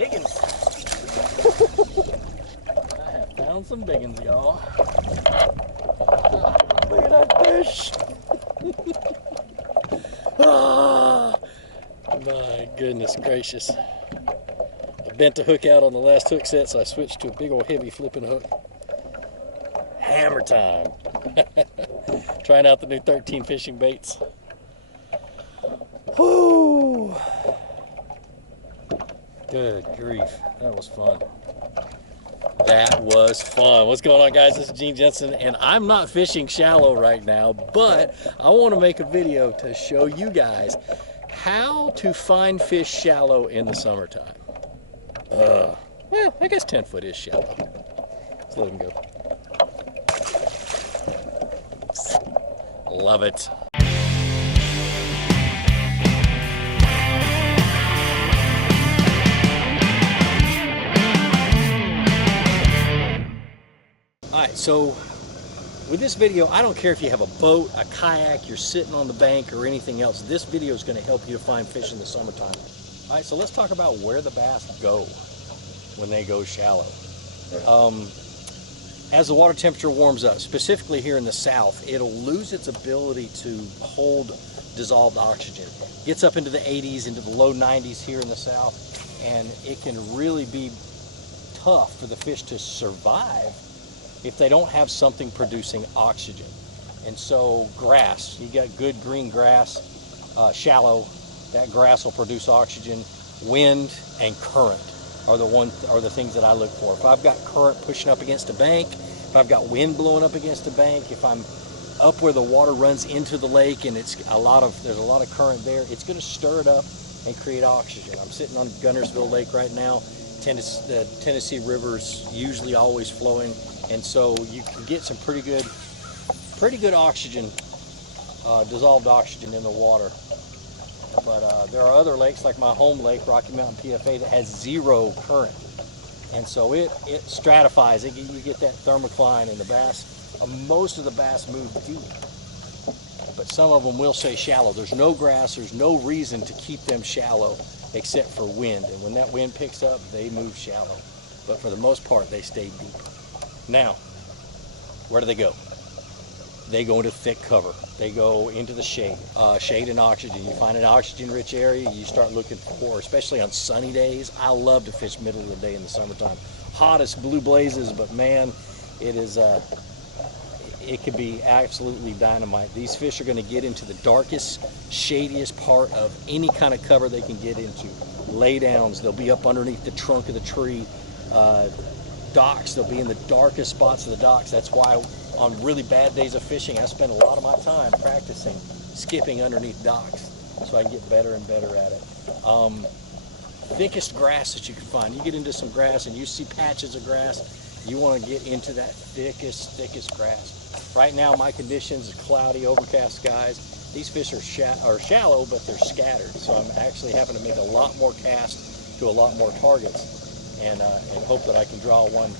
Biggins. I have found some biggins, y'all. Look at that fish. Oh, my goodness gracious. I bent the hook out on the last hook set, so I switched to a big old heavy flipping hook. Hammer time. Trying out the new 13 fishing baits. Whoo! Good grief, that was fun. That was fun. What's going on, guys? This is Gene Jensen, and I'm not fishing shallow right now, but I want to make a video to show you guys how to find fish shallow in the summertime. Well, I guess 10 foot is shallow. Let's let him go. Love it. Alright, so with this video, I don't care if you have a boat, a kayak, you're sitting on the bank, or anything else. This video is going to help you to find fish in the summertime. Alright, so let's talk about where the bass go when they go shallow. As the water temperature warms up, specifically here in the south, it'll lose its ability to hold dissolved oxygen. Gets up into the 80s, into the low 90s here in the south, and it can really be tough for the fish to survive if they don't have something producing oxygen. And so grass, you got good green grass, shallow, that grass will produce oxygen. Wind and current are the things that I look for. If I've got current pushing up against a bank, if I've got wind blowing up against a bank, if I'm up where the water runs into the lake and there's a lot of current there, it's going to stir it up and create oxygen. I'm sitting on Gunnersville Lake right now. The Tennessee River's usually always flowing, and so you can get some pretty good oxygen, dissolved oxygen in the water. But there are other lakes, like my home lake, Rocky Mountain PFA, that has zero current, and so it stratifies. You get that thermocline, and the bass, most of the bass move deep, but some of them will stay shallow. There's no grass, there's no reason to keep them shallow except for wind, and when that wind picks up, they move shallow. But for the most part, they stay deep. Now, where do they go? They go into thick cover. They go into the shade. Shade and oxygen. You find an oxygen-rich area, you start looking for, especially on sunny days. I love to fish middle of the day in the summertime. Hot as blue blazes, but man, it is it could be absolutely dynamite. These fish are going to get into the darkest, shadiest part of any kind of cover they can get into. Laydowns, they'll be up underneath the trunk of the tree. Docks, they'll be in the darkest spots of the docks. That's why on really bad days of fishing, I spend a lot of my time practicing skipping underneath docks so I can get better and better at it. Thickest grass that you can find. You get into some grass and you see patches of grass, you want to get into that thickest grass. Right now, my conditions are cloudy, overcast skies. These fish are shallow, but they're scattered. So I'm actually having to make a lot more casts to a lot more targets, and hope that I can draw one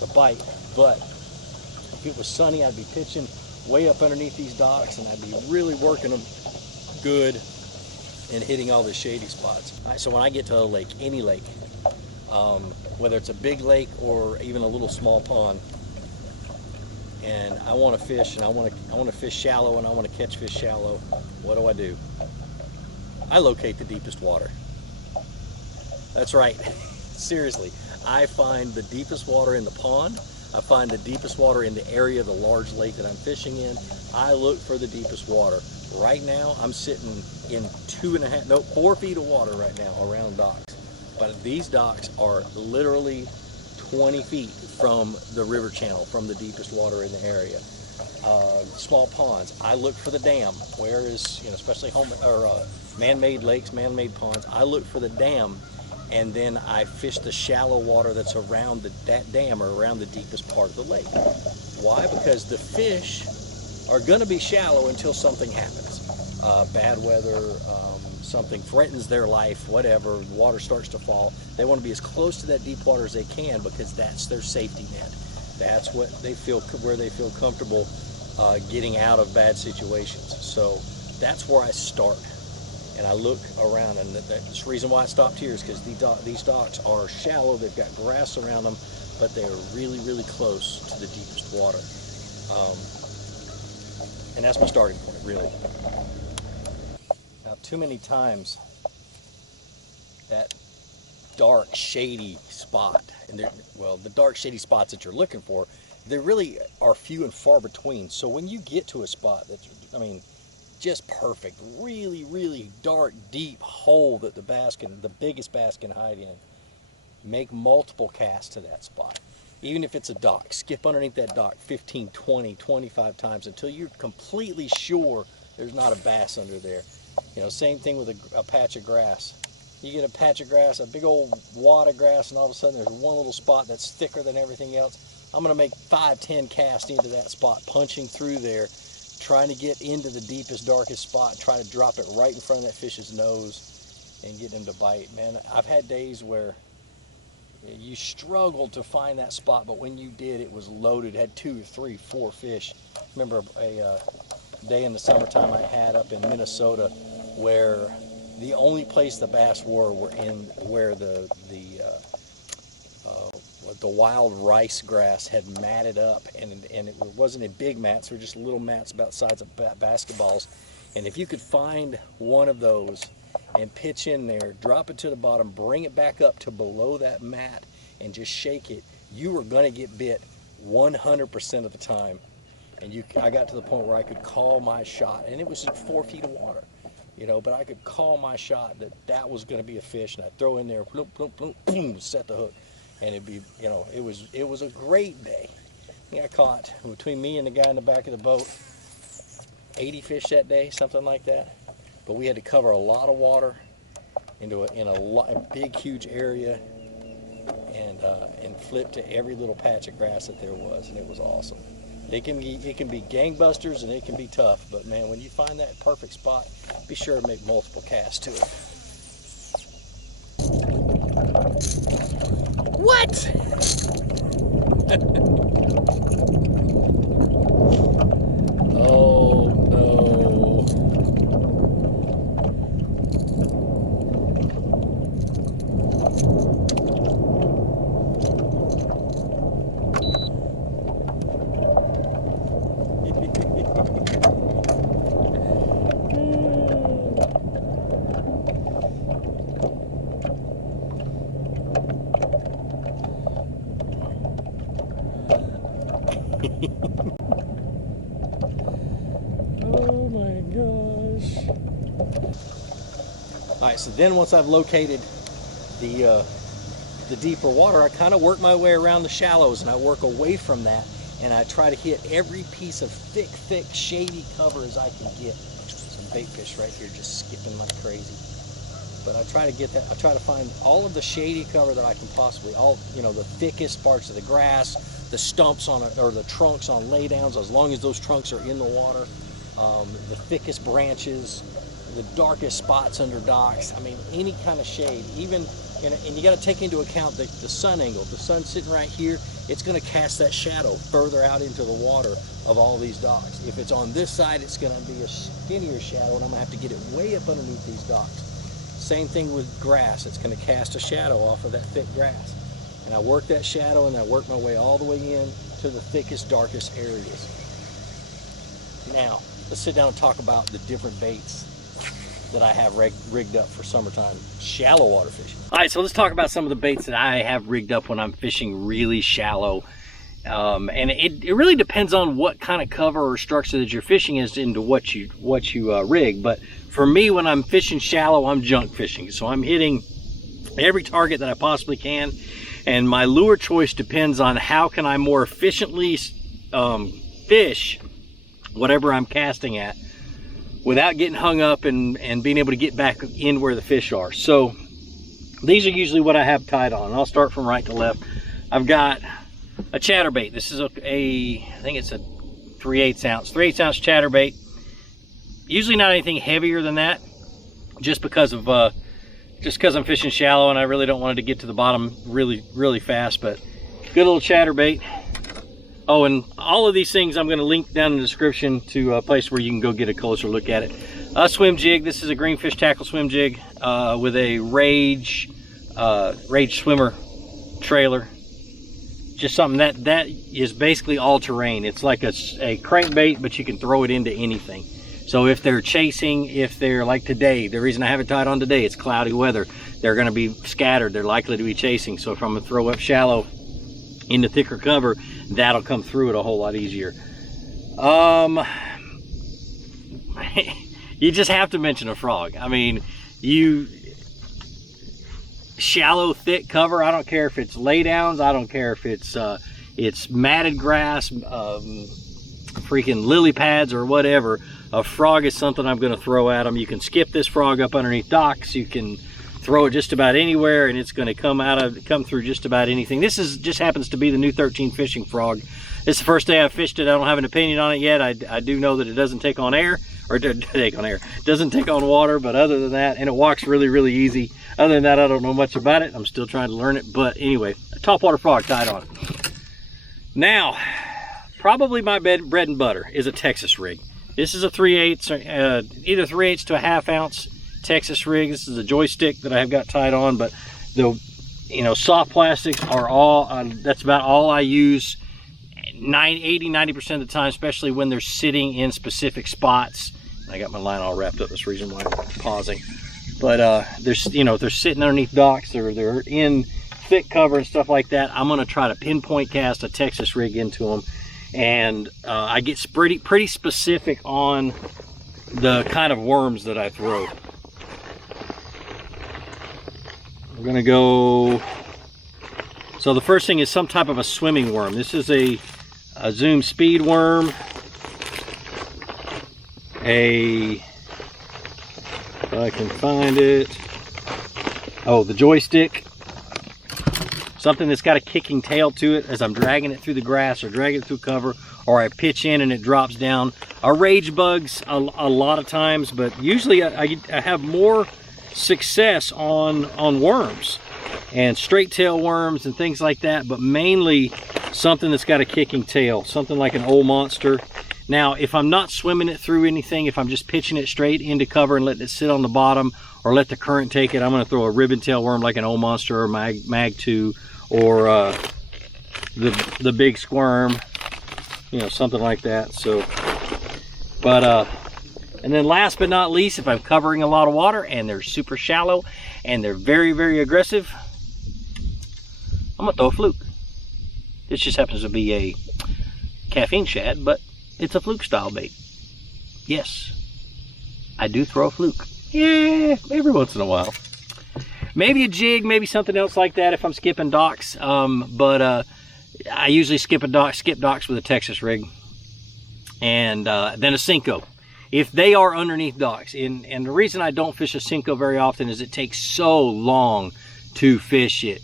to bite. But if it was sunny, I'd be pitching way up underneath these docks, and I'd be really working them good and hitting all the shady spots. All right, so when I get to a lake, any lake, whether it's a big lake or even a little small pond, and I want to fish, and I want to fish shallow, and I want to catch fish shallow, what do? I locate the deepest water. That's right. Seriously, I find the deepest water in the pond. I find the deepest water in the area of the large lake that I'm fishing in. I look for the deepest water. Right now, I'm sitting in 4 feet of water right now around docks. But these docks are literally 20 feet from the river channel, from the deepest water in the area. Small ponds, I look for the dam. Where is, especially man-made lakes, man-made ponds, I look for the dam, and then I fish the shallow water that's around that dam or around the deepest part of the lake. Why? Because the fish are going to be shallow until something happens. Bad weather, something threatens their life, whatever, the water starts to fall. They want to be as close to that deep water as they can, because that's their safety net. That's what they feel, where they feel comfortable getting out of bad situations. So that's where I start. and I look around, and that's the reason why I stopped here is because these docks are shallow. They've got grass around them, but they're really, really close to the deepest water. And that's my starting point, really. Now, too many times, that dark, shady spot, and well, the dark, shady spots that you're looking for, they really are few and far between. So when you get to a spot that's, I mean, just perfect, really, really dark, deep hole that the biggest bass can hide in, make multiple casts to that spot. Even if it's a dock, skip underneath that dock 15, 20, 25 times until you're completely sure there's not a bass under there. You know, same thing with a patch of grass. You get a patch of grass, a big old wad of grass, and all of a sudden there's one little spot that's thicker than everything else. I'm going to make 5, 10 casts into that spot, punching through there, trying to get into the deepest, darkest spot, and try to drop it right in front of that fish's nose and get him to bite. Man, I've had days where you struggled to find that spot, but when you did, it was loaded. It had 2, 3, 4 fish. Remember a day in the summertime I had up in Minnesota where the only place the bass were in where the wild rice grass had matted up, and it wasn't a big mats, they were just little mats about the size of basketballs. And if you could find one of those and pitch in there, drop it to the bottom, bring it back up to below that mat, and just shake it, you were going to get bit 100% of the time. And I got to the point where I could call my shot, and it was just 4 feet of water, you know, but I could call my shot that was going to be a fish, and I'd throw in there, bloop, bloop, bloop, boom, set the hook, and it'd be, you know, it was a great day. I think I caught, between me and the guy in the back of the boat, 80 fish that day, something like that. But we had to cover a lot of water in a big, huge area, and flip to every little patch of grass that there was, and it was awesome. It can be gangbusters, and it can be tough, but man, when you find that perfect spot, be sure to make multiple casts to it. What? Oh no. Oh my gosh. Alright, so then once I've located the deeper water, I kind of work my way around the shallows, and I work away from that, and I try to hit every piece of thick, shady cover as I can get. Some bait fish right here just skipping like crazy. But I try to get that, I try to find all of the shady cover that I can possibly, the thickest parts of the grass, the stumps on it, or the trunks on laydowns, as long as those trunks are in the water, the thickest branches, the darkest spots under docks. I mean, any kind of shade, even, and you got to take into account the sun angle. The sun's sitting right here, it's going to cast that shadow further out into the water of all these docks. If it's on this side, it's going to be a skinnier shadow, and I'm going to have to get it way up underneath these docks. Same thing with grass, it's going to cast a shadow off of that thick grass. And I work that shadow, and I work my way all the way in to the thickest, darkest areas. Now, let's sit down and talk about the different baits that I have rigged up for summertime shallow water fishing. All right, so let's talk about some of the baits that I have rigged up when I'm fishing really shallow. And it really depends on what kind of cover or structure that you're fishing as into what you rig. But for me, when I'm fishing shallow, I'm junk fishing. So I'm hitting every target that I possibly can. And my lure choice depends on how can I more efficiently fish whatever I'm casting at without getting hung up and being able to get back in where the fish are. So these are usually what I have tied on. I'll start from right to left. I've got a chatterbait. This is I think it's a 3/8 ounce chatterbait. Usually not anything heavier than that, just because I'm fishing shallow and I really don't want it to get to the bottom really fast. But good little chatterbait. Oh, and all of these things I'm going to link down in the description to a place where you can go get a closer look at it. A swim jig. This is a greenfish tackle swim jig with a Rage swimmer trailer. Just something that is basically all terrain. It's like a crankbait, but you can throw it into anything. So if they're chasing, if they're like today, the reason I have it tied on today, it's cloudy weather. They're going to be scattered. They're likely to be chasing. So if I'm going to throw up shallow into thicker cover, that'll come through it a whole lot easier. You just have to mention a frog. I mean, shallow, thick cover. I don't care if it's laydowns. I don't care if it's matted grass, freaking lily pads or whatever. A frog is something I'm going to throw at them. You can skip this frog up underneath docks. You can throw it just about anywhere, and it's going to come through just about anything. This just happens to be the new 13 fishing frog. It's the first day I've fished it. I don't have an opinion on it yet. I do know that it doesn't take on air, or doesn't take on water, but other than that, and it walks really, really easy. Other than that, I don't know much about it. I'm still trying to learn it, but anyway, a topwater frog tied on. Now, probably my bread and butter is a Texas rig. This is a 3/8, either 3/8 to a 1/2 ounce Texas rig. This is a joystick that I have got tied on, but the soft plastics are all, that's about all I use 80-90% of the time, especially when they're sitting in specific spots. I got my line all wrapped up. That's the reason why I'm pausing. But they're sitting underneath docks, they're in thick cover and stuff like that. I'm going to try to pinpoint cast a Texas rig into them, and I get pretty specific on the kind of worms that I throw. We're going to go. So the first thing is some type of a swimming worm. This is a Zoom speed worm. If I can find it. Oh, the joystick. Something that's got a kicking tail to it as I'm dragging it through the grass or dragging it through cover, or I pitch in and it drops down. I rage bugs a lot of times, but usually I have more success on worms and straight tail worms and things like that, but mainly something that's got a kicking tail, something like an old monster. Now, if I'm not swimming it through anything, if I'm just pitching it straight into cover and letting it sit on the bottom or let the current take it, I'm going to throw a ribbon tail worm like an old monster or mag 2 or the big squirm, something like that. So, but and then last but not least, if I'm covering a lot of water and they're super shallow and they're very, very aggressive, I'm gonna throw a fluke. This just happens to be a caffeine shad, but it's a fluke style bait. Yes, I do throw a fluke. Yeah, every once in a while. Maybe a jig, maybe something else like that if I'm skipping docks. But I usually skip docks with a Texas rig, and then a Senko if they are underneath docks. And the reason I don't fish a Senko very often is it takes so long to fish it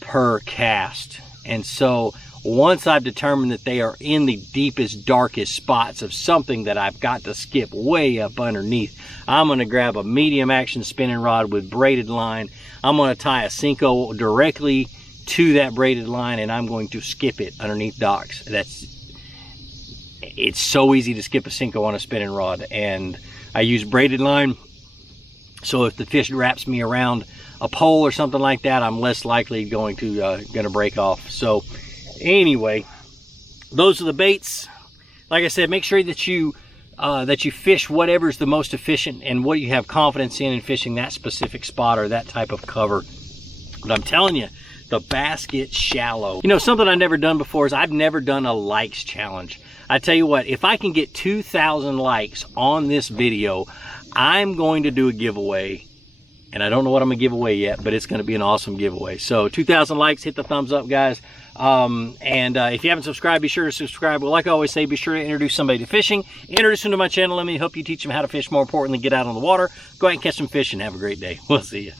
per cast. And so once I've determined that they are in the deepest, darkest spots of something that I've got to skip way up underneath, I'm going to grab a medium action spinning rod with braided line. I'm going to tie a Senko directly to that braided line, and I'm going to skip it underneath docks. It's so easy to skip a Senko on a spinning rod, and I use braided line, so if the fish wraps me around a pole or something like that, I'm less likely going to break off. So anyway, those are the baits. Like I said, make sure that you fish whatever's the most efficient and what you have confidence in fishing that specific spot or that type of cover. But I'm telling you, the bass get shallow. Something I've never done before is I've never done a likes challenge. I tell you what, if I can get 2,000 likes on this video, I'm going to do a giveaway. And I don't know what I'm going to give away yet, but it's going to be an awesome giveaway. So 2,000 likes, hit the thumbs up, guys. If you haven't subscribed, be sure to subscribe. Well, like I always say, be sure to introduce somebody to fishing. Introduce them to my channel. Let me help you teach them how to fish. More importantly, get out on the water. Go out and catch some fish and have a great day. We'll see you.